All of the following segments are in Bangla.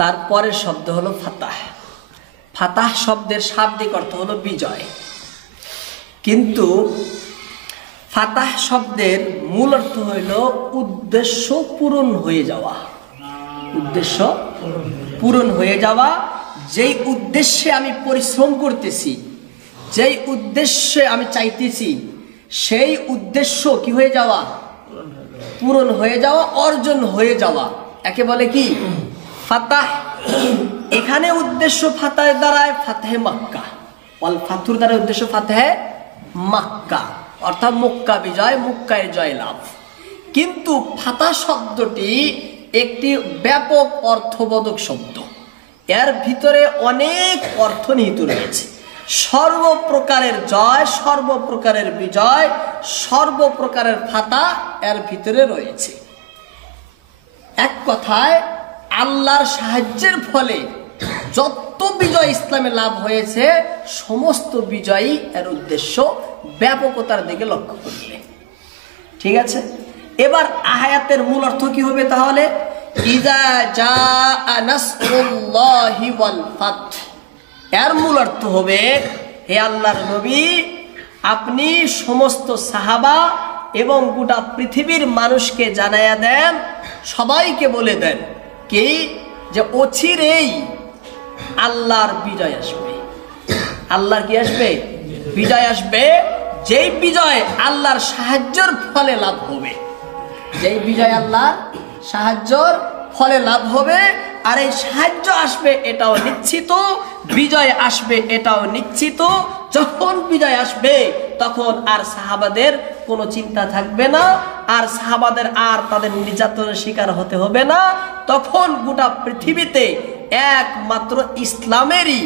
তারপরের শব্দ হলো ফাতাহ। ফাতাহ শব্দের শাব্দিক অর্থ হলো বিজয়, কিন্তু ফাতাহ শব্দের মূল অর্থ হইল উদ্দেশ্য পূরণ হয়ে যাওয়া। উদ্দেশ্য পূরণ হয়ে যাওয়া, যেই উদ্দেশ্যে আমি পরিশ্রম করতেছি, যেই উদ্দেশ্যে আমি চাইতেছি, সেই উদ্দেশ্য কি হয়ে যাওয়া? পূরণ হয়ে যাওয়া, অর্জন হয়ে যাওয়া, একে বলে কি? ফাতাহ। এখানে উদ্দেশ্য ফাতাহের দ্বারায় ফাতহে মক্কা, ওয়াল ফাতুর দ্বারা উদ্দেশ্য ফাতহে মক্কা, অর্থাৎ মক্কা বিজয়, মক্কায় জয়লাভ। কিন্তু ফাতাহ শব্দটি একটি ব্যাপক অর্থবোধক শব্দ, এর ভিতরে অনেক অর্থ নিহিত রয়েছে। সর্বপ্রকারের জয়, সর্বপ্রকারের বিজয়, সর্বপ্রকারের ফাতাহ এর ভিতরে রয়েছে। এক কথায় আল্লাহর সাহায্যের ফলে যত বিজয় ইসলামে লাভ হয়েছে, সমস্ত বিজয়ই এর উদ্দেশ্য ব্যাপকতার দিকে লক্ষ্য করলে। ঠিক আছে, এবার আয়াতের মূল অর্থ কি হবে তাহলে? ইযা জাআ নাসরুল্লাহি ওয়াল ফাত। এর মূল অর্থ হবে, হে আল্লাহর নবী, আপনি সমস্ত সাহাবা এবং গোটা পৃথিবীর মানুষকে জানায়া দেন, সবাইকে বলে দেন কি, যে অচিরেই আল্লাহর বিজয় আসবে। আল্লাহর কি আসবে? বিজয় আসবে, যেই বিজয় আল্লাহর সাহায্যের ফলে লাভ হবে। যেই বিজয় আল্লাহর সাহায্যের ফলে লাভ হবে, আর এই সাহায্য আসবে এটাও নিশ্চিত, বিজয় আসবে এটাও নিশ্চিত। যখন বিজয় আসবে তখন আর সাহাবাদের কোনো চিন্তা থাকবে না, আর সাহাবাদের আর তাদের নির্যাতনের শিকার হতে হবে না। তখন গোটা পৃথিবীতে একমাত্র ইসলামেরই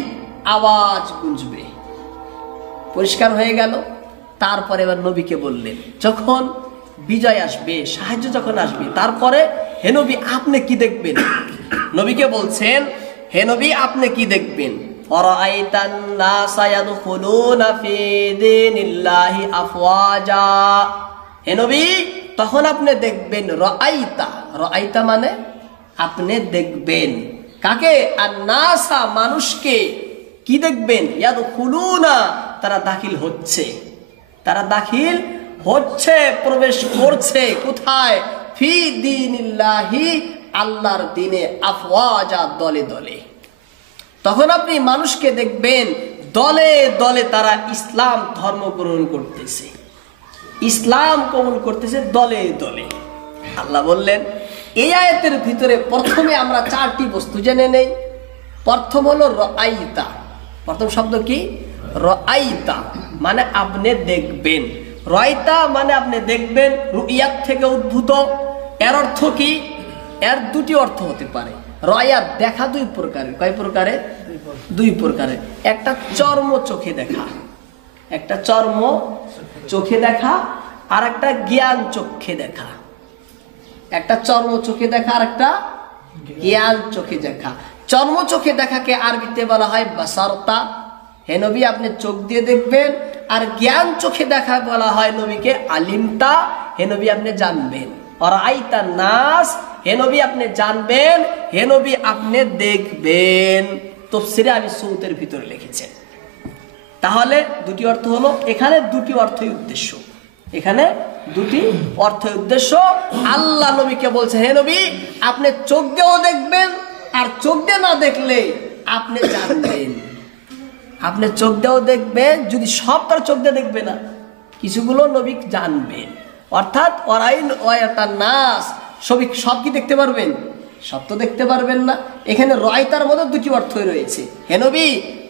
আওয়াজ গুঞ্জবে। পরিষ্কার হয়ে গেল। তারপরে এবার নবীকে বললেন, যখন বিজয় আসবে, সাহায্য যখন আসবে, তারপরে হে নবী আপনি কি দেখবেন? নবীকে বলছেন, হে নবী আপনি কি দেখবেন? আরাআইতান নাসা ইয়াদখুলুনা ফি দীনিল্লাহি আফওয়াজা। হে নবী তখন আপনি দেখবেন, রাআইতা, রাআইতা মানে আপনি দেখবেন কাকে? আন-নাসা, মানুষকে। কি দেখবেন? ইয়াদখুলুনা, তারা দাখিল হচ্ছে, তারা দাখিল হচ্ছে, প্রবেশ করছে। কোথায়? ফি দীনিল্লাহি, আল্লাহর দ্বীনে, আফওয়াজা, দলে দলে। তখন আপনি মানুষকে দেখবেন দলে দলে তারা ইসলাম ধর্ম গ্রহণ করতেছে, ইসলাম কবুল করতেছে দলে দলে। আল্লাহ বললেন, এই আয়াতের ভিতরে প্রথমে আমরা চারটি বস্তু জেনে নেই। প্রথম হলো রাআইতা। প্রথম শব্দ কি? রাআইতা মানে আপনি দেখবেন। রাআইতা মানে আপনি দেখবেন, রুইয়াত থেকে উদ্ভূত। এর অর্থ কি? এর দুটি অর্থ হতে পারে। রায়াত, দেখা দুই প্রকারের। কয় প্রকারের? দুই প্রকারের। একটা চর্ম চোখে দেখা, একটা চর্ম চোখে দেখা, আর একটা জ্ঞান চোখে দেখা। একটা চর্ম চোখে দেখা, আর একটা জ্ঞান চোখে দেখা। চর্ম চোখে দেখাকে আরবিতে বলা হয় বাসারতা, হে নবী আপনি চোখ দিয়ে দেখবেন। আর জ্ঞান চোখে দেখা বলা হয় নবীকে আলিমতা, হে নবী আপনি জানবেন। রাআইতা নাস, হে নবী আপনি জানবেন, হে নবী আপনি দেখবেন। তাফসীরে আবি সৌদের ভিতরে লিখেছেন। তাহলে দুটি অর্থ হলো, এখানে দুটি অর্থই উদ্দেশ্য, এখানে দুটি অর্থই উদ্দেশ্য। আল্লাহ নবীকে বলছে, হে নবী আপনি চোখ দিয়েও দেখবেন, আর চোখ দিয়ে না দেখলে আপনি জানবেন। আপনি চোখ দিয়েও দেখবেন, যদি সব তার চোখ দিয়ে দেখবে না, কিছুগুলো নবী জানবেন। অর্থাৎ ওয়ারাইতান নাস, সব কি দেখতে পারবেন? সব তো দেখতে পারবেন না। এখানে রায়তার মধ্যে দুটি অর্থই রয়েছে। হে নবী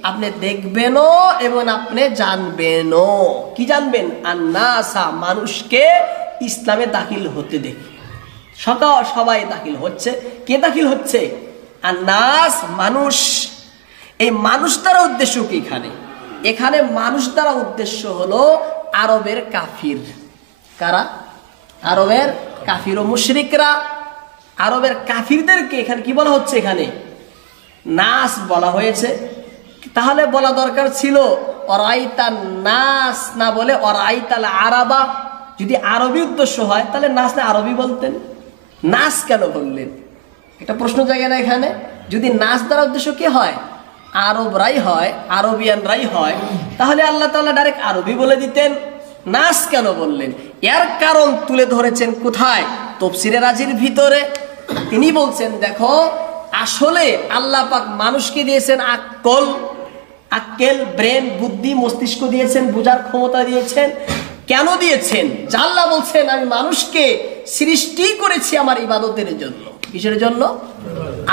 আপনি দেখবেনও এবং আপনি জানবেনও। কি জানবেন? আন-নাসা, মানুষকে ইসলামে দাখিল হতে দেখে। সবাই দাখিল হচ্ছে। কে দাখিল হচ্ছে? আন-নাস, মানুষ। এই মানুষ দ্বারা উদ্দেশ্য কি এখানে? এখানে মানুষ দ্বারা উদ্দেশ্য হলো আরবের কাফির। কারা? আরবের কাফির ও মুশরিকরা। আরবের কাফিরদেরকে এখানে কি বলা হচ্ছে? এখানে নাস বলা হয়েছে। তাহলে বলা দরকার ছিল অরাইতান নাস, না বলে অরাইতাল আরাবা। যদি আরবি উদ্দেশ্য হয় তাহলে নাস না আরবি বলতেন, নাস কেন বললেন? এটা প্রশ্ন জায়গা না এখানে। যদি নাচ দ্বারা উদ্দেশ্য কে হয়, আরবরাই হয়, আরবিয়ানরাই হয়, তাহলে আল্লাহ তাআলা ডাইরেক্ট আরবি বলে দিতেন। নাচ কেন বললেন? এর কারণ তুলে ধরেছেন কোথায়? তাফসীরে রাজির ভিতরে। তিনি বলছেন, দেখো আসলে আল্লাহ পাক মানুষকে দিয়েছেন আক্কেল, ব্রেন, বুদ্ধি, মস্তিষ্ক দিয়েছেন, বোঝার ক্ষমতা দিয়েছেন। কেন দিয়েছেন? আল্লাহ বলছেন আমি মানুষকে সৃষ্টি করেছি আমার ইবাদতের জন্য। কিসের জন্য?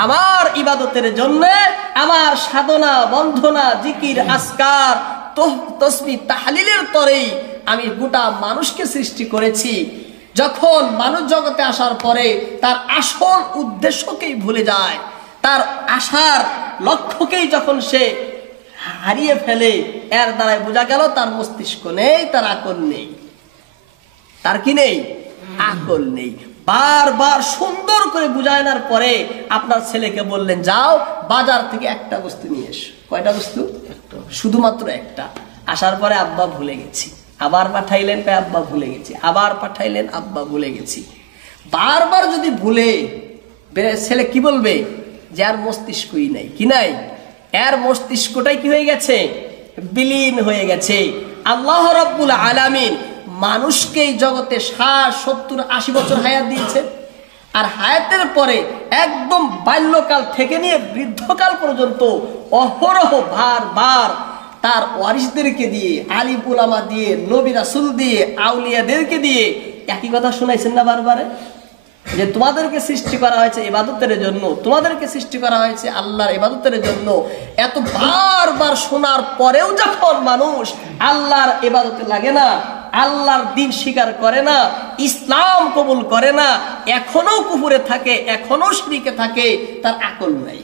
আমার ইবাদতের জন্য, আমার সাধনা, বন্ধনা, জিকির, আজকার, তসবিহ, তাহলিলের তরেই আমি গোটা মানুষকে সৃষ্টি করেছি। যখন মানুষ জগতে আসার পরে তার আসল উদ্দেশ্যকেই ভুলে যায়, তার আসার লক্ষ্যকেই যখন সে হারিয়ে ফেলে, এর দ্বারাই বোঝা গেল তার মস্তিষ্ক নেই, তার আকল নেই। তার কি নেই? আকল নেই। বারবার সুন্দর করে বুঝানোর পরে আপনার ছেলেকে বললেন যাও বাজার থেকে একটা বস্তু নিয়ে এসো। কয়টা বস্তু? শুধুমাত্র একটা। আসার পরে আব্বা ভুলে গেছি। আবার পাঠাইলেন, আব্বা ভুলে গেছি। আবার পাঠাইলেন, আব্বা ভুলে গেছি। বারবার যদি ভুলে, ছেলে কি বলবে? যে আর মস্তিষ্কই নাই। কি নাই? এর মস্তিষ্কটাই কি হয়ে গেছে? বিলীন হয়ে গেছে। আল্লাহ রাব্বুল আলামিন মানুষকে এই জগতে 60, 70, 80 বছর হায়াত দিয়েছে। আর হায়াতের পরে একদম বাল্যকাল থেকে নিয়ে বৃদ্ধকাল পর্যন্ত অহরহ বারবার তার ওয়ারিসদেরকে দিয়ে, আলিম উলামা দিয়ে, নবী রাসূল দিয়ে, আউলিয়াদেরকে দিয়ে একই কথা শোনাইছেন না বারবারে? যে তোমাদেরকে সৃষ্টি করা হয়েছে ইবাদতের জন্য, তোমাদেরকে সৃষ্টি করা হয়েছে আল্লাহর ইবাদতের জন্য। এত বারবার শোনার পরেও যখন মানুষ আল্লাহর ইবাদতে লাগে না, আল্লাহর দ্বীন স্বীকার করে না, ইসলাম কবুল করে না, এখনো কুফুরে থাকে, এখনো শিরকে থাকে, তার আকল নাই,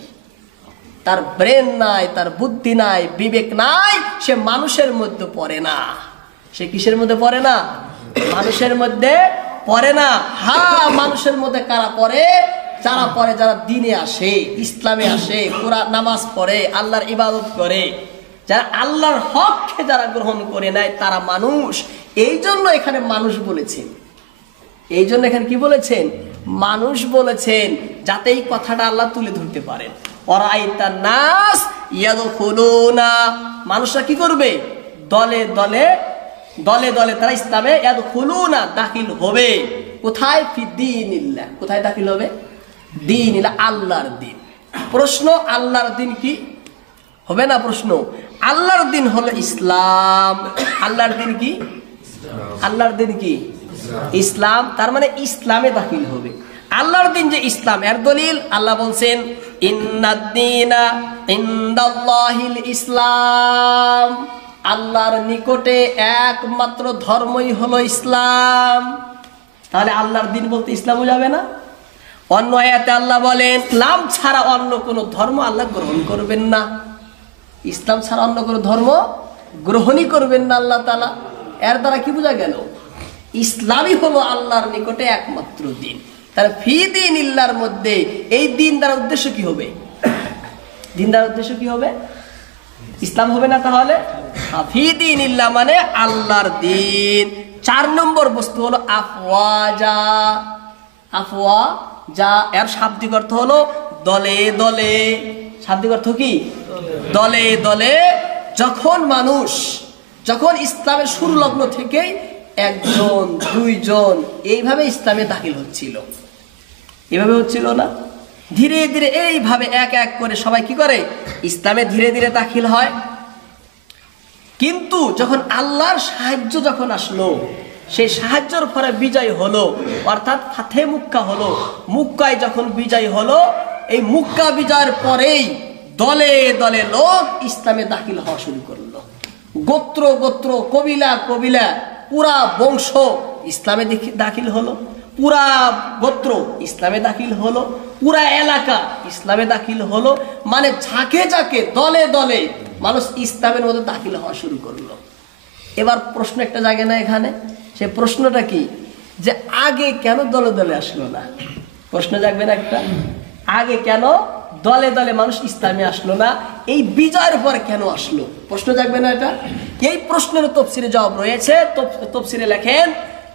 তার ব্রেন নাই, তার বুদ্ধি নাই, বিবেক নাই, সে মানুষের মধ্যে পড়ে না। সে কিসের মধ্যে পড়ে না? মানুষের মধ্যে পড়ে না। হ্যাঁ, মানুষের মধ্যে কারা পড়ে? যারা পড়ে, যারা দ্বীনে আসে, ইসলামে আসে, কোরআন নামাজ পড়ে, আল্লাহর ইবাদত করে, যারা আল্লাহর হককে যারা গ্রহণ করে নেয়, তারা মানুষ। এই জন্য এখানে মানুষ বলেছেন। এই জন্য এখানে কি বলেছেন? মানুষ বলেছেন, যাতে এই কথাটা আল্লাহ তুলে ধরতে পারেন। অরাইতান নাস ইয়াদখুলুনা, মানুষরা কি করবে? দলে দলে দলে দলে তারা ইসলামে ইয়াদখুলুনা, দাখিল হবে। কোথায়? ফি দীনিল্লাহ। কোথায় দাখিল হবে? দীনিল্লাহ, আল্লাহর দ্বীন। প্রশ্ন, আল্লাহর দ্বীন কি হবে? না প্রশ্ন। আল্লাহর দ্বীন হলো ইসলাম। আল্লাহর দ্বীন কি? আল্লাহর দ্বীন কি? ইসলাম। তার মানে ইসলামে দাখিল হবে। আল্লাহর দ্বীন যে ইসলাম, এর দলিল আল্লাহ বলছেন ইন্নাদ-দীনা ইনদাল্লাহিল ইসলাম, আল্লাহর নিকটে একমাত্র ধর্মই হলো ইসলাম। তাহলে আল্লাহর দ্বীন বলতে ইসলামও যাবে না? অন্য আয়াতে আল্লাহ বলেন ইসলাম ছাড়া অন্য কোনো ধর্ম আল্লাহ গ্রহণ করবেন না। ইসলাম ছাড়া অন্য কোনো ধর্ম গ্রহণই করবেন না আল্লাহ তাআলা। এর দ্বারা কি বোঝা গেল? ইসলামই হলো আল্লাহর নিকটে একমাত্র দিন। তাহলে ফি দীনিল্লাহর মধ্যে এই দিন দ্বারা উদ্দেশ্য কি হবে? দিন দ্বারা উদ্দেশ্য কি হবে? ইসলাম হবে না? তাহলে ফি দীনিল্লাহ মানে আল্লাহর দিন। 4 নম্বর বস্তু হলো আফওয়াজা। আফওয়াজা এর শাব্দিক অর্থ হলো দলে দলে। শাব্দিক অর্থ কি? দলে দলে। যখন ইসলামের শুরু লগ্ন থেকেই 1 জন 2 জন এইভাবে ইসলামে দাখিল হচ্ছিল, এভাবে হচ্ছিল না? ধীরে ধীরে এইভাবে এক এক করে সবাই কি করে? ইসলামে ধীরে ধীরে দাখিল হয়। কিন্তু যখন আল্লাহর সাহায্য যখন আসলো, সেই সাহায্যের ফলে বিজয় হলো, অর্থাৎ ফাতে মুক্কা হলো। মুক্কায় যখন বিজয় হলো, এই মুক্কা বিজয়ের পরেই দলে দলে লোক ইসলামে দাখিল হওয়া শুরু করলো। গোত্র গোত্র, কবিলা কবিলা, পুরা বংশ ইসলামে দাখিল হলো, পুরা গোত্র ইসলামে দাখিল হলো, পুরা এলাকা ইসলামে দাখিল হলো। মানে ঝাঁকে ঝাঁকে দলে দলে মানুষ ইসলামের মধ্যে দাখিল হওয়া শুরু করলো। এবার প্রশ্ন একটা জাগে না এখানে? সে প্রশ্নটা কি? যে আগে কেন দলে দলে আসলো না? প্রশ্ন জাগবে না একটা? আগে কেন দলে দলে মানুষ ইসলামে আসলো না? এই বিজয়ের পর কেন আসলো? প্রশ্ন জাগবে না এটা? এই প্রশ্নের তাফসীরে জবাব রয়েছে। তাফসীরে লেখেন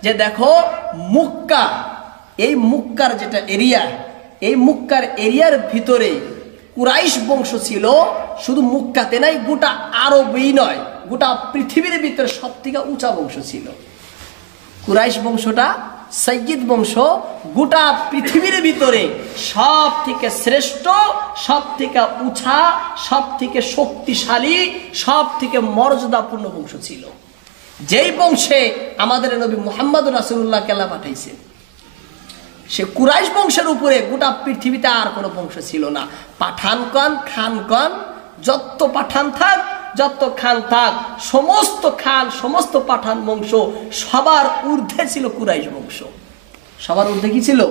যে দেখো, মুক্কা, এই মুক্কার যেটা এরিয়া, এই মুক্কার এরিয়ার ভিতরে কুরাইশ বংশ ছিল, শুধু মক্কাতে নাই, গোটা আরবই নয়, গোটা পৃথিবীর ভিতরে সব থেকে উঁচা বংশ ছিল কুরাইশ বংশটা। সৈয়দ বংশ গোটা পৃথিবীর ভিতরে সব থেকে শ্রেষ্ঠ, সব থেকে উঁচা, সব থেকে শক্তিশালী, সব থেকে মর্যাদাপূর্ণ বংশ ছিল। যেই বংশে আমাদের নবী মুহাম্মদ রাসূলুল্লাহ আল্লাহ পাঠাইছেন, সে কুরাইশ বংশের উপরে গোটা পৃথিবীতে আর কোনো বংশ ছিল না। পাঠান কন, খান কন, যত পাঠান থাক, যত খান থাক, সমস্ত খান, সমস্ত পাঠান বংশ সবার ঊর্ধ্বে ছিল কুরাইশ বংশ। সবার ঊর্ধ্বে কি ছিল?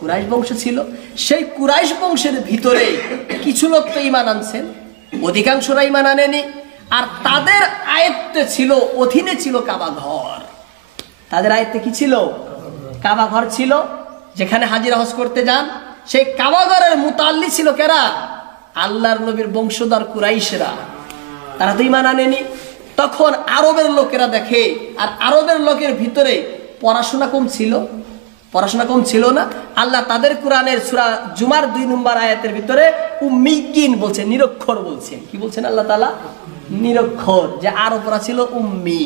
কুরাইশ বংশ ছিল। সেই কুরাইশ বংশের ভিতরে কিছু লোক তো ঈমান আনছেন, অধিকাংশরা ঈমান আনেনি। আর তাদের আয়ত্তে ছিল, অধীনে ছিল কাবা ঘর। তাদের আয়ত্তে কি ছিল? কাবা ঘর ছিল। যেখানে হাজিরা হজ করতে যান, সেই কাবা ঘরের মুতাল্লি ছিল কারা? আল্লাহর নবীর বংশধর কুরাইশরা। তারা তো ঈমান আনেনি। তখন আরবের লোকেরা দেখে, আর আরবের লোকের ভিতরে পড়াশোনা কম ছিল, পড়াশোনা কম ছিল না। আল্লাহ তাদের কোরআনের সূরা জুমার 2 নম্বর আয়াতের ভিতরে উম্মিকিন বলছেন, নিরক্ষর বলছেন। কি বলছেন আল্লাহ তাআলা? নিরক্ষর। যে আরবরা ছিল উম্মি,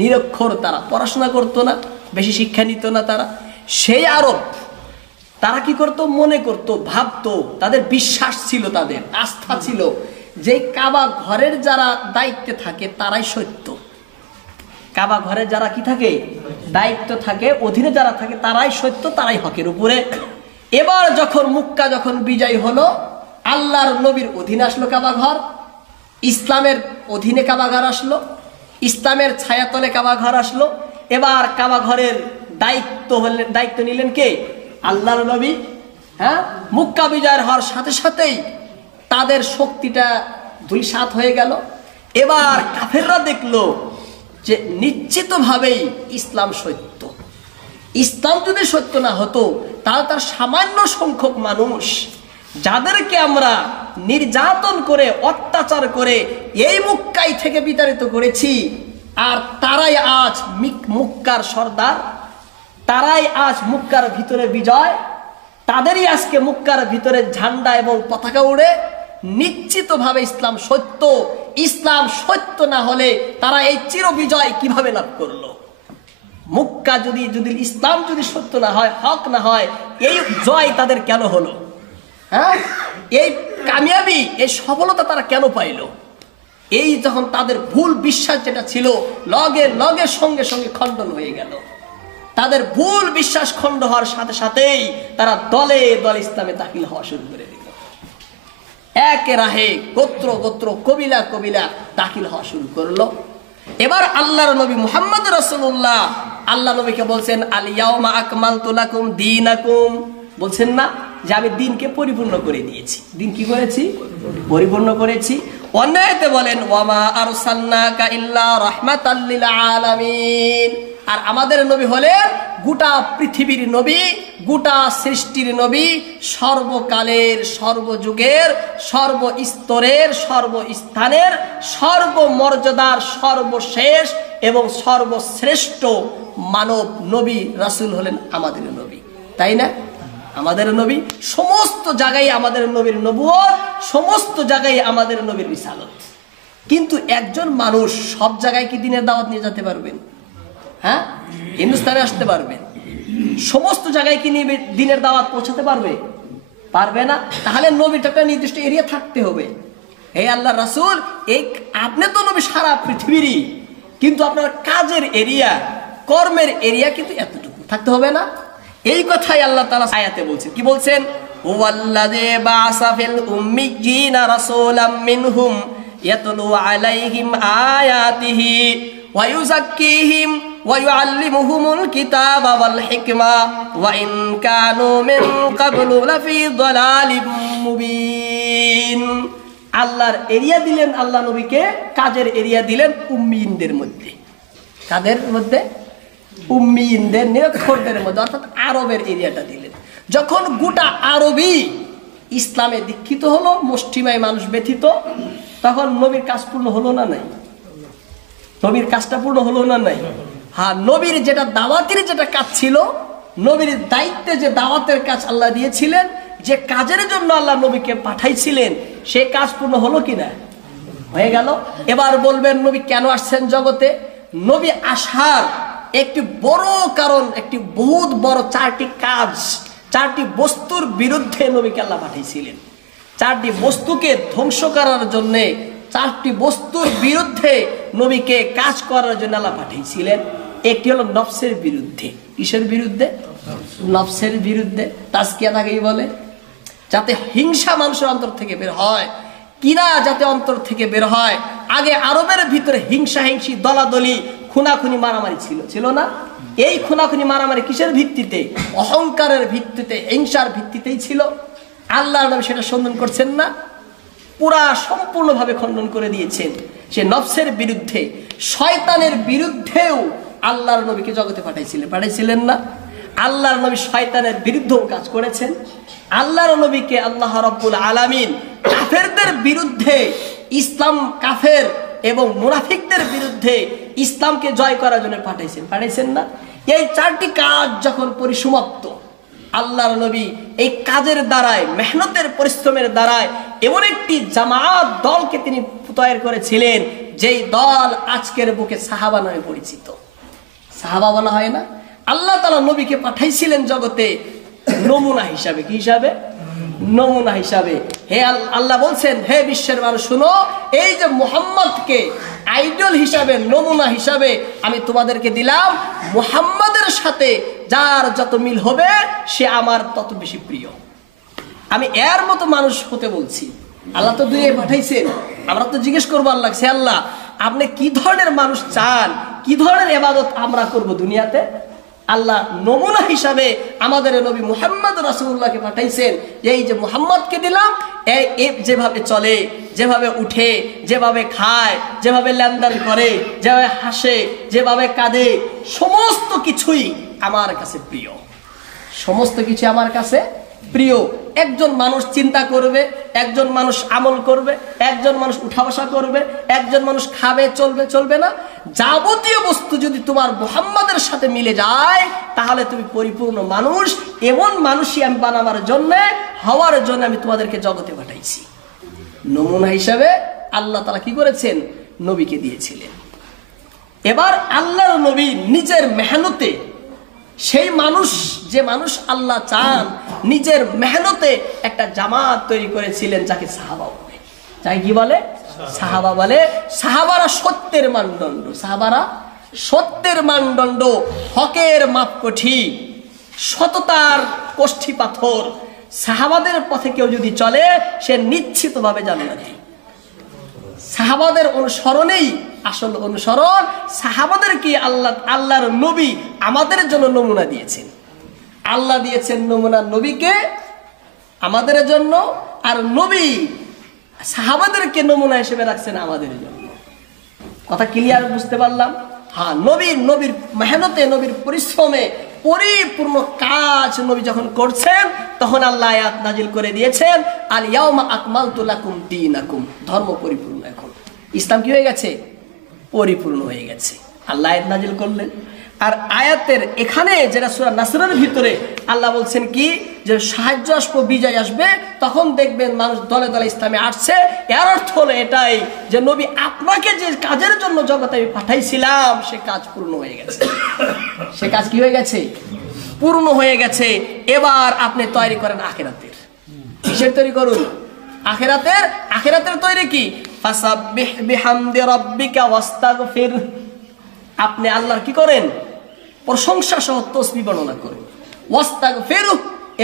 নিরক্ষর, তারা পড়াশোনা করতো না, বেশি শিক্ষা নিত না তারা। সেই আরব তারা কি করতো? মনে করতো, ভাবতো, তাদের বিশ্বাস ছিল, তাদের আস্থা ছিল যে কাবা ঘরের যারা দায়িত্বে থাকে তারাই সত্য। কাবা ঘরে যারা কি থাকে? দায়িত্ব থাকে, অধীনে যারা থাকে তারাই সত্য, তারাই হকের উপরে। এবার যখন মক্কা যখন বিজয় হলো, আল্লাহর নবীর অধীনে আসলো কাবা ঘর, ইসলামের অধীনে কাবা ঘর আসলো, ইসলামের ছায়াতলে কাবা ঘর আসলো। এবার কাবা ঘরের দায়িত্ব নিলেন কে? আল্লাহর নবী। হ্যাঁ, মক্কা বিজয় হওয়ার সাথে সাথেই তাদের শক্তিটা ধূলিসাৎ হয়ে গেল। এবার কাফেররা দেখলো যে নিশ্চিতভাবেই ইসলাম সত্য। ইসলাম যদি সত্য না হতো, তাহলে তার সামান্য সংখ্যক মানুষ যাদেরকে আমরা নির্যাতন করে, অত্যাচার করে এই মক্কায় থেকে বিতাড়িত করেছি, আর তারাই আজ মক্কার সর্দার, তারাই আজ মক্কার ভিতরে বিজয়, তাদেরই আজকে মক্কার ভিতরে ঝান্ডা এবং পতাকা উড়ে। নিশ্চিতভাবে ইসলাম সত্য। ইসলাম সত্য না হলে তারা এই চির বিজয় কিভাবে লাভ করলো? মক্কা যদি ইসলাম যদি সত্য না হয়, হক না হয়, এই জয় তাদের কেন হলো? হ্যাঁ, এই কামিয়াবি, এই সফলতা তারা কেন পাইল? এই যখন তাদের ভুল বিশ্বাস যেটা ছিল, লগে লগে সঙ্গে সঙ্গে খণ্ডন হয়ে গেল। তাদের ভুল বিশ্বাস খণ্ড হওয়ার সাথে সাথেই তারা দলে দলে ইসলামে দাখিল হওয়া শুরু করে দিল। একে রাহে গোত্র গোত্র, কবিলা কবিলা দাখিল হওয়া শুরু করলো। এবার আল্লাহর নবী মুহাম্মদ রাসূলুল্লাহ আল্লাহ নবীকে বলছেন, আল ইয়াউমা আকমালতু লাকুম দীনাকুম। বলছেন না যে আমি দিনকে পরিপূর্ণ করে দিয়েছি। দিন কি করেছি? পরিপূর্ণ করেছি। অন্যায়তে বলেন, ওয়ামা আরসালনাকা ইল্লা রাহমাতাল লিল আলামিন। আর আমাদের নবী হলেন গোটা পৃথিবীর নবী, গোটা সৃষ্টির নবী, সর্বকালের, সর্বযুগের, সর্বস্তরের, সর্বস্থানের, সর্বমর্যাদার, সর্বশেষ এবং সর্বশ্রেষ্ঠ মানব নবী রাসূল হলেন আমাদের নবী। তাই না? আমাদের নবী। সমস্ত জায়গায় আমাদের নবীর নবুয়ত, সমস্ত জায়গায় আমাদের নবীর রিসালত। কিন্তু একজন মানুষ সব জায়গায় কি দিনের দাওয়াত নিয়ে যেতে পারবেন? হ্যাঁ, হিন্দুস্তানে আসতে পারবেন, সমস্ত জায়গায় কি দিনের দাওয়াত পৌঁছাতে পারবে? পারবে না। তাহলে নবীর একটা নির্দিষ্ট এরিয়া থাকতে হবে। হে আল্লাহ রাসূল, এই আপনি তো নবী সারা পৃথিবীরই, কিন্তু আপনার কাজের এরিয়া, কর্মের এরিয়া কিন্তু এতটুকু থাকতে হবে না? এই কথাই আল্লাহ তাআলা আয়াতে বলছেন। কি বলছেন? হুয়াল্লাযী বা'আসা ফিল উম্মিয়্যিনা রাসূলাম মিনহুম ইয়াতলু আলাইহিম আয়াতিহি ওয়া ইউযাক্কিহিম ওয়া ইউআল্লিমুহুমুল কিতাবা ওয়াল হিকমা ওয়া ইন কানু মিন ক্বাবলু লাফি যালালিম মুবিন। আল্লাহর এরিয়া দিলেন আল্লাহ নবীকে, কাজের এরিয়া দিলেন উম্মিয়িনদের মধ্যে। কাদের মধ্যে? উম্মিয়িনদের, নিরক্ষরদের মধ্যে, অর্থাৎ আরবের এরিয়াটা দিলেন। যখন গোটা আরবই ইসলামে দীক্ষিত হলো, মুষ্টিমেয় মানুষ ব্যতীত, তখন নবীর কাজ পূর্ণ হলো না নাই? নবীর কাজটা পূর্ণ হলো না নাই? হ্যাঁ, নবীর যেটা দাওয়াতের যেটা কাজ ছিল, নবীর দায়িত্বে যে দাওয়াতের কাজ আল্লাহ দিয়েছিলেন, যে কাজের জন্য আল্লাহ নবীকে পাঠাইছিলেন সেই কাজ পূর্ণ হলো কিনা? হয়ে গেল। এবার বলবেন নবী কেন আসছেন জগতে? নবী আসার একটি বড় কারণ, একটি বহুত বড় চারটি কাজ, চারটি বস্তুর বিরুদ্ধে নবীকে আল্লাহ পাঠাইছিলেন। চারটি বস্তুকে ধ্বংস করার জন্য, চারটি বস্তুর বিরুদ্ধে নবীকে কাজ করার জন্য আল্লাহ পাঠিয়েছিলেন। একটি হলো নফসের বিরুদ্ধে। কিসের বিরুদ্ধে? নফসের বিরুদ্ধে। তাজকিয়া তাকেই বলে, যাতে হিংসা মানুষের অন্তর থেকে বের হয়। কিনা যাতে অন্তর থেকে বের হয়। আগে আরবের ভিতরে হিংসা হিংসি, দলাদলি, খুনাখুনি, মারামারি ছিল না? এই খুনাখুনি মারামারি কিসের ভিত্তিতে? অহংকারের ভিত্তিতে, হিংসার ভিত্তিতেই ছিল। আল্লাহ নবী সেটা খণ্ডন করছেন না? পুরা সম্পূর্ণভাবে খণ্ডন করে দিয়েছেন। সে নফসের বিরুদ্ধে, শয়তানের বিরুদ্ধেও আল্লাহর নবীকে জগতে পাঠাইছিলেন না? আল্লাহর নবী শয়তানের বিরুদ্ধেও কাজ করেছেন। আল্লাহর নবীকে আল্লাহ রাব্বুল আলামিন কাফেরদের বিরুদ্ধে, ইসলাম কাফের এবং মুনাফিকদের বিরুদ্ধে ইসলামকে জয় করার জন্য পাঠাইছেন না? এই চারটি কাজ যখন পরিসমাপ্ত, আল্লাহর নবী এই কাজের দ্বারায়, মেহনতের পরিশ্রমের দ্বারায় এমন একটি জামাত দলকে তিনি তৈরি করেছিলেন, যেই দল আজকের বুকে সাহাবা নামে পরিচিত। সাহাবা বলা হয় না? আল্লাহ তাআলা নবীকে পাঠাইছিলেন জগতে নমুনা হিসাবে। কি হিসাবে? নমুনা হিসাবে। হে আল্লাহ বলছেন, হে বিশ্বের মানুষ শুনো, এই যে মুহাম্মদকে আইডল হিসাবে, নমুনা হিসাবে আমি তোমাদেরকে দিলাম। মুহাম্মাদের সাথে যার যত মিল হবে সে আমার তত বেশি প্রিয়। আমি এর মতো মানুষ হতে বলছি। আল্লাহ তো দুনিয়ায় পাঠাইছেন। আমরা তো জিজ্ঞেস করবো আল্লাহ, সে আল্লাহ আপনি কি ধরনের মানুষ চান, কি ধরনের ইবাদত আমরা করব দুনিয়াতে? আল্লাহ নমুনা হিসাবে আমাদের নবী মুহাম্মদ রাসূলুল্লাহকে পাঠাইছেন। এই যে মুহাম্মদকে দিলাম, এই যেভাবে চলে, যেভাবে উঠে, যেভাবে খায়, যেভাবে লেনদেন করে, যেভাবে হাসে, যেভাবে কাঁদে, সমস্ত কিছুই আমার কাছে প্রিয়। সমস্ত কিছু আমার কাছে প্রিয়। একজন মানুষ চিন্তা করবে, একজন মানুষ আমল করবে, একজন মানুষ উঠা বসা করবে, একজন মানুষ খাবে, চলবে না। যাবতীয় বস্তু যদি তোমার মুহাম্মাদের সাথে মিলে যায় তাহলে তুমি পরিপূর্ণ মানুষ। এমন মানুষই আমি বানাবার জন্য, হওয়ার জন্য আমি তোমাদেরকে জগতে পাঠাইছি। নমুনা হিসাবে আল্লাহ তাআলা কি করেছেন? নবীকে দিয়েছিলেন। এবার আল্লাহর নবী নিজের মেহনতে, সেই মানুষ, যে মানুষ আল্লাহ চান, নিজের মেহনতে একটা জামাত তৈরি করেছিলেন, যাকে সাহাবা বলে। যাকে কি বলে? সাহাবা বলে। সাহাবারা সত্যের মানদণ্ড, সাহাবারা সত্যের মানদণ্ড, হকের মাপকাঠি, সততার কষ্টি পাথর। সাহাবাদের পথে কেউ যদি চলে সে নিশ্চিতভাবে জান্নাতি। সাহাবাদের অনুসরণেই আসল অনুসরণ। সাহাবাদের কি আল্লাহর নবী আমাদের জন্য নমুনা দিয়েছেন। আল্লাহ দিয়েছেন নমুনা নবীকে আমাদের জন্য, আর নবী সাহাবাদেরকে নমুনা হিসেবে রাখছেন আমাদের জন্য। কথা ক্লিয়ার? বুঝতে পারলাম? হ্যাঁ, নবীর মেহনতে, নবীর পরিশ্রমে পরিপূর্ণ কাজ নবী যখন করছেন, তখন আল্লাহ আয়াত নাজিল করে দিয়েছেন, আল ইয়াউমা আকমালতু লাকুম দীনাকুম। ধর্ম পরিপূর্ণ। এখন ইসলাম কি হয়ে গেছে? পরিপূর্ণ হয়ে গেছে। আল্লাহ আয়াত নাজিল করলেন। আর আয়াতের এখানে যেটা সূরা নাসরের ভিতরে আল্লাহ বলছেন কি, যে সাহায্য আসবে, বিজয় আসবে, তখন দেখবেন মানুষ দলে দলে ইসলামে আসছে। এর অর্থ হলো এটাই যে নবী আপনাকে যে কাজের জন্য জগতে আমি পাঠাইছিলাম সে কাজ পূর্ণ হয়ে গেছে। সে কাজ কি হয়ে গেছে? পূর্ণ হয়ে গেছে। এবার আপনি তৈরি করেন আখিরাতের। কিসের তৈরি করুন? আখিরাতের। আখিরাতের তৈরি কি? ফাসাব্বিহ বিহামদি রাব্বিকা ওয়াস্তাগফির। আপনি আল্লাহর কি করেন? প্রশংসা সহ তাসবিহ বর্ণনা করুন। ওয়াস্তাগফিরু,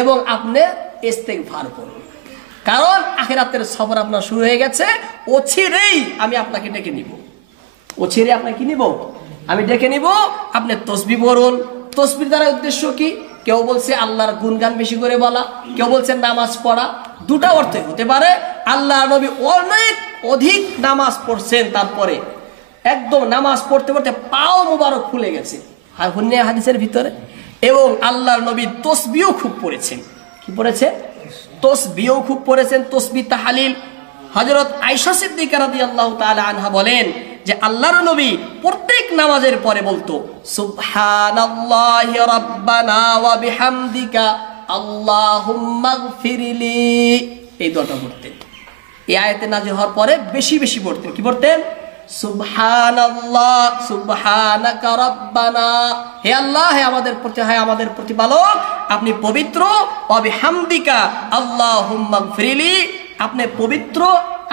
এবং আপনি ইস্তিগফার করুন। কারণ আখিরাতের সফর আপনার শুরু হয়ে গেছে। অচিরেই আমি আপনাকে ডেকে নিব। অচিরে আপনাকে কি নিব? আমি ডেকে নিব। আপনি তাসবিহ পড়ুন। তাসবিহ দ্বারা উদ্দেশ্য কি? কেউ বলছে আল্লাহর গুণগান বেশি করে বলা, কেউ বলছে নামাজ পড়া। দুটা অর্থে হতে পারে। আল্লাহ নবী অনেক অধিক নামাজ পড়ছেন, তারপরে একদম নামাজ পড়তে পড়তে পাও মুবারক ফুলে গেছে হাদিসের ভিতরে। এবং আল্লাহর নবী তাসবিহ খুব পড়েছেন। কি পড়েছে? তাসবিহ খুব পড়েছেন। তাসবিহ তাহলিল। হযরত আয়েশা সিদ্দিকা রাদিয়াল্লাহু তাআলা আনহা বলেন যে আল্লাহর নবী প্রত্যেক নামাজের পরে বলতো, সুবহানাল্লাহি রাব্বানা ওয়া বিহামদিকা আল্লাহুম্মা গফিরলি, এই দোয়াটা পড়তেন। এই আয়াতে নাযিল হওয়ার পরে বেশি বেশি পড়তেন। কি পড়তেন? সুবহানাল্লাহ, সুবহানাকা রাব্বানা, হে আল্লাহ, হে আমাদের প্রতিপালক, আপনি পবিত্র, ওয়া বিহামদিকা আল্লাহুম্মা গফিরলি, আপনি পবিত্র,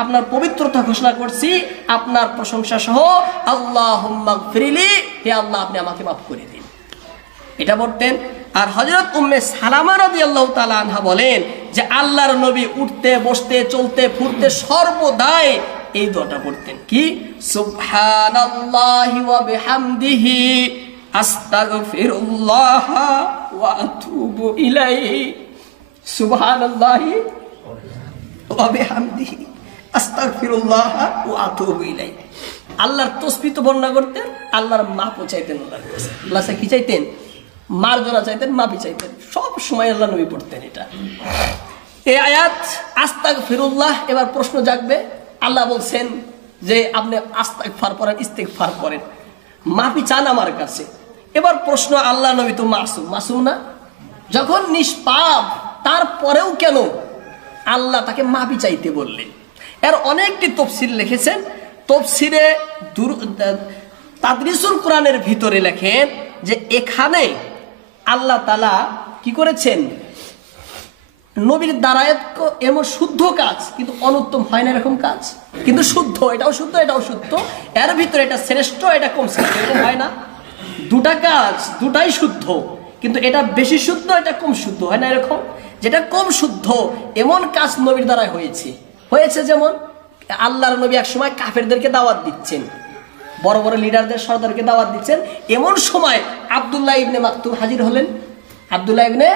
আপনার পবিত্রতা ঘোষণা করছি আপনার প্রশংসা সহ, আল্লাহুম্মা গফিরলি, হে আল্লাহ আপনি আমাকে মাফ করে দিন। এটা বলতেন। আর হযরত উম্মে সালামা রাদিয়াল্লাহু তাআলা আনহা বলেন যে আল্লাহর নবী উঠতে বসতে চলতে ফুরতে সর্বদাই এই দোয়াটা পড়তেন। কি? সুবহানাল্লাহি ওয়া বিহামদিহি আস্তাগফিরুল্লাহ ওয়া আতুবু ইলাইহি, সুবহানাল্লাহি ওয়া বিহামদিহি আস্তাগফিরুল্লাহ ওয়া আতুবু ইলাইহি। আল্লাহর তাসবিহ বর্ণনা করতেন, আল্লাহর মাফও চাইতেন। আল্লাহ কি চাইতেন? মার্জনা চাইতেন, মাফি চাইতেন, সব সময় আল্লাহ নবী পড়তেন এটা। এই আয়াত আস্তাগফিরুল্লাহ, এবার প্রশ্ন জাগবে, আল্লাহ বলছেন যে আপনি আস্তাগফার পড়েন, ইস্তিগফার করেন, মাফি চান আমার কাছে। এবার প্রশ্ন, আল্লাহ নবী তো মাসুম না, যখন নিষ্পাপ তারপরেও কেন আল্লাহ তাকে মাফি চাইতে বললেন? এর অনেকটি তাফসীর লিখেছেন। তাফসীরে তাদরিসুল কোরআনের ভিতরে লেখেন যে এখানে আল্লাহ তাআলা কি করেছেন, নবীর দ্বারা এমন শুদ্ধ কাজ কিন্তু অনুত্তম হয় না এরকম কাজ, কিন্তু শুদ্ধ, এটাও শুদ্ধ এটাও শুদ্ধ, এর ভিতরে এটা শ্রেষ্ঠ এটা কম শ্রেষ্ঠ, এরকম হয় না। দুটা কাজ দুটাই শুদ্ধ, কিন্তু এটা বেশি শুদ্ধ এটা কম শুদ্ধ হয় না এরকম। যেটা কম শুদ্ধ এমন কাজ নবীর দ্বারা হয়েছে যেমন আল্লাহর নবী এক সময় কাফেরদেরকে দাওয়াত দিচ্ছেন, বড় বড় লিডারদের সর্দারকে দাওয়াত দিচ্ছেন, এমন সময় আব্দুল্লাহ ইবনে মাকতুম হাজির হলেন। আব্দুল্লাহ ইবনে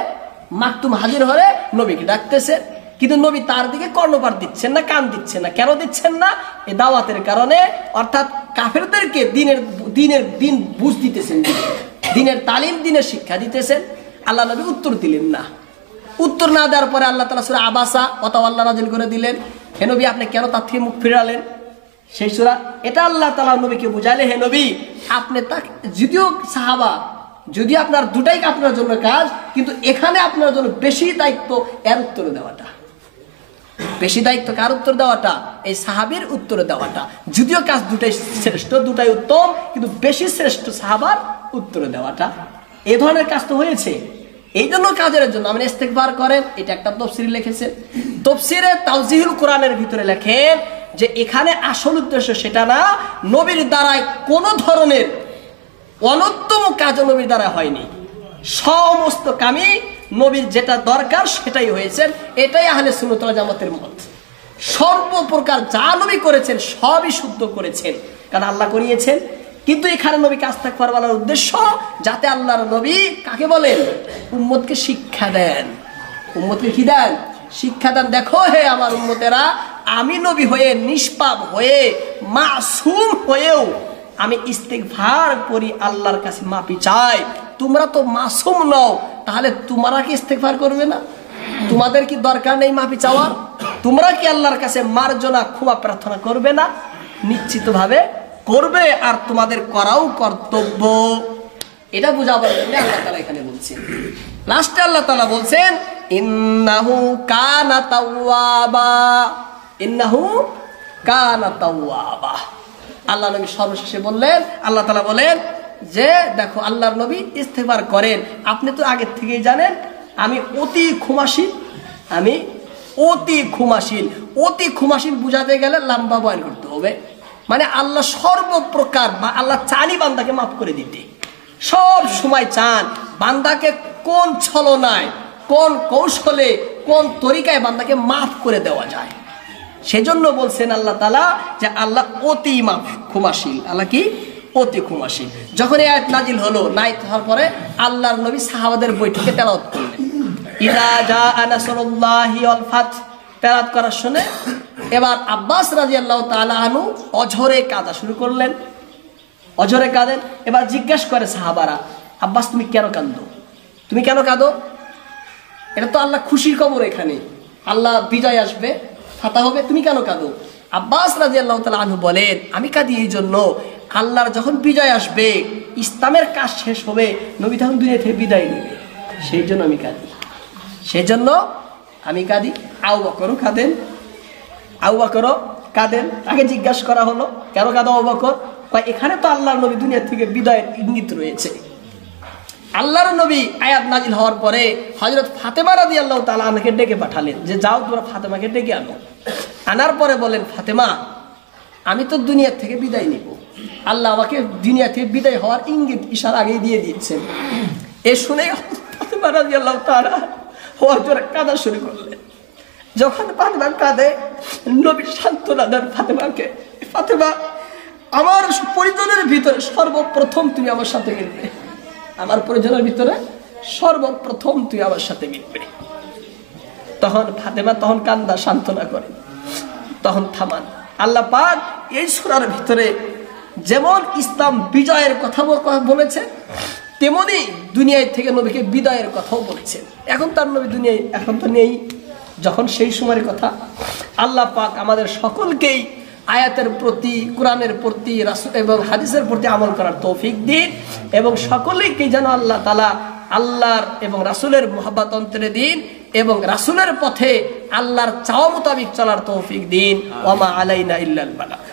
মাকতুম হাজির হলে নবীকে ডাকতেছেন, কিন্তু নবী তার দিকে কর্ণপাত দিচ্ছেন না, কান দিচ্ছেন না। কেন দিচ্ছেন না? এই দাওয়াতের কারণে, অর্থাৎ কাফেরদেরকে দিন বুঝ দিতেছেন, দিনের তালিম, দিনের শিক্ষা দিতেছেন। আল্লাহ নবী উত্তর দিলেন না। উত্তর না দেওয়ার পরে আল্লাহ তাআলা সূরা আবাসা ওয়াতাওয়াল্লা নাযিল করে দিলেন। হে নবী আপনি কেন তার থেকে মুখ ফিরালেন? সেই সূরা, এটা আল্লাহ তাআলা নবীকে বুঝাইলে, হে নবী আপনি যদিও সাহাবা, যদিও আপনার দুটাই আপনার জন্য কাজ, কিন্তু এখানে আপনার জন্য বেশি দায়িত্ব এর উত্তর দেওয়াটা। বেশি দায়িত্ব কার উত্তর দেওয়াটা? এই সাহাবীর উত্তর দেওয়াটা। যদিও কাজ দুটাই শ্রেষ্ঠ, দুটাই উত্তম, কিন্তু বেশি শ্রেষ্ঠ সাহাবার উত্তর দেওয়াটা। এই ধরনের কাজ তো হয়েছে। এই জন্য কাজের জন্য আপনি ইস্তেগফার করেন, এটা একটা তাফসীরে লিখেছেন। তাফসীরে তাওজিহুল কোরআনের ভিতরে লেখেন যে এখানে আসল উদ্দেশ্য সেটা না, নবীর দ্বারায় কোনো ধরনের অনুত্তম কাজ নবীর দ্বারা হয়নি, সমস্ত কামই নবীর যেটা দরকার সেটাই হয়েছে। এটাই আহলে সুন্নাত ওয়াল জামাতের মত। সর্বপ্রকার যা নবী করেছেন সবই শুদ্ধ করেছেন, কারণ আল্লাহ করিয়েছেন। কিন্তু এখানে নবীকে ইস্তেগফার বলার উদ্দেশ্য যাতে আল্লাহর নবী কাকে বলেন, উম্মতকে শিক্ষা দেন। উম্মতকে কি দেন? শিক্ষা দেন। দেখো হে আমার উম্মতেরা, আমি নবী হয়ে, নিষ্পাপ হয়ে, মাসুম হয়েও আমি ইস্তেগফার করি, আল্লাহর কাছে মাফি চাই। তোমরা তো মাসুম নও, তাহলে তোমরা কি ইস্তেগফার করবে না? তোমাদের কি দরকার নেই মাফি চাওয়ার? তোমরা কি আল্লাহর কাছে মার্জনা, ক্ষমা প্রার্থনা করবে না? নিশ্চিতভাবে করবে, আর তোমাদের করাও কর্তব্য। এটা বুঝাবার জন্য আল্লাহ তাআলা এখানে বলছেন। লাস্টে আল্লাহ তাআলা বলছেন ইন্নাহু কানা তাওয়াবা, ইন্নাহু কানা তাওয়াবা। আল্লাহ নবী সর্বশেষে বললেন, আল্লাহ তাআলা বলেন যে দেখো আল্লাহর নবী ইস্তেগফার করেন, আপনি তো আগের থেকেই জানেন আমি অতি ক্ষমাশীল, আমি অতি ক্ষমাশীল। অতি ক্ষমাশীল বুঝাতে গেলে লম্বা বয়ান করতে হবে। মানে আল্লাহ সর্বপ্রকার, আল্লাহ চানই বান্দাকে মাফ করে দিতে, সব সময় চান বান্দাকে কোন ছলনায়, কোন কৌশলে, কোন তরিকায় বান্দাকে মাফ করে দেওয়া যায়। সেজন্য বলছেন আল্লাহ তাআলা যে আল্লাহ অতি ক্ষমাশীল। আল্লাহ কি? অতি ক্ষমাশীল। যখন এই আয়াত নাজিল হলো, নাজিল হওয়ার পরে আল্লাহর নবী সাহাবাদের বৈঠকে তেলাওয়াত করলেন, ইযা জাআ নাসরুল্লাহি ওয়াল ফাত। তেলাওয়াত করার শুনে এবার আব্বাস রাদিয়াল্লাহু তাআলা আনহু অঝরে কাঁদা শুরু করলেন। অঝরে কাঁদেন। এবার জিজ্ঞেস করে সাহাবারা, আব্বাস তুমি কেন কাঁদো? তুমি কেন কাঁদো? এটা তো আল্লাহ খুশির খবর, এখানে আল্লাহ বিজয় আসবে, ফাতা হবে, তুমি কেন কাঁদো? আব্বাস রাদিয়াল্লাহু তাআলা আনহু বলেন, আমি কাঁদি এই জন্য, আল্লাহর যখন বিজয় আসবে, ইসলামের কাজ শেষ হবে, নবী তখন দুনিয়া থেকে বিদায় নেবে, সেই জন্য আমি কাঁদি। সেই জন্য আমি কাঁদি, আবু বকরও কাঁদেন। আবু বকরও কাঁদেন। তাকে জিজ্ঞাসা করা হলো, কেন কাঁদো আবু বকর? এখানে তো আল্লাহর নবী দুনিয়া থেকে বিদায়ের ইঙ্গিত রয়েছে। আল্লাহর নবী আয়াত নাজিল হওয়ার পরে হযরত ফাতেমা রাদিয়াল্লাহু তাআলা আনহাকে ডেকে পাঠালেন যে যাও তোমরা ফাতেমাকে ডেকে আনো। আনার পরে বলেন, ফাতেমা আমি তো দুনিয়া থেকে বিদায় নিব, আল্লাহ আমাকে দুনিয়া থেকে বিদায় হওয়ার ইঙ্গিত ইশারা আগেই দিয়ে দিয়েছেন। এ শুনে ফাতেমা রাদিয়াল্লাহু তাআলা হযরত কাঁদা শুরু করলেন। যখন ফাতেমা কাঁদে, নবী সান্ত্বনা দেন ফাতেমাকে, ফাতেমা আমার পরিজনের ভিতরে সর্বপ্রথম তুমি আমার সাথে মিলবে, আমার পরিজনের ভিতরে সর্বপ্রথম তুই আমার সাথে মিলবে। তখন ফাতেমা তখন কান্দা সান্ত্বনা করে, তখন থামান। আল্লাহ পাক এই সূরার ভিতরে যেমন ইসলাম বিজয়ের কথা বলেছে, তেমনি দুনিয়ায় থেকে নবীকে বিদায়ের কথাও বলেছেন। এখন তার নবী দুনিয়ায় এখন তো নেই, যখন সেই সময়ের কথা আল্লাহ পাক আমাদের সকলকেই আয়াতের প্রতি, কোরআনের প্রতি, রাসূল এবং হাদিসের প্রতি আমল করার তৌফিক দিন, এবং সকলেইকে যেন আল্লাহ তাআলা আল্লাহর এবং রাসূলের মুহাব্বত অন্তরে দিন, এবং রাসূলের পথে আল্লাহর চাওয়া মোতাবেক চলার তৌফিক দিন। ওয়া মা আলাইনা ইল্লাল বালাগ।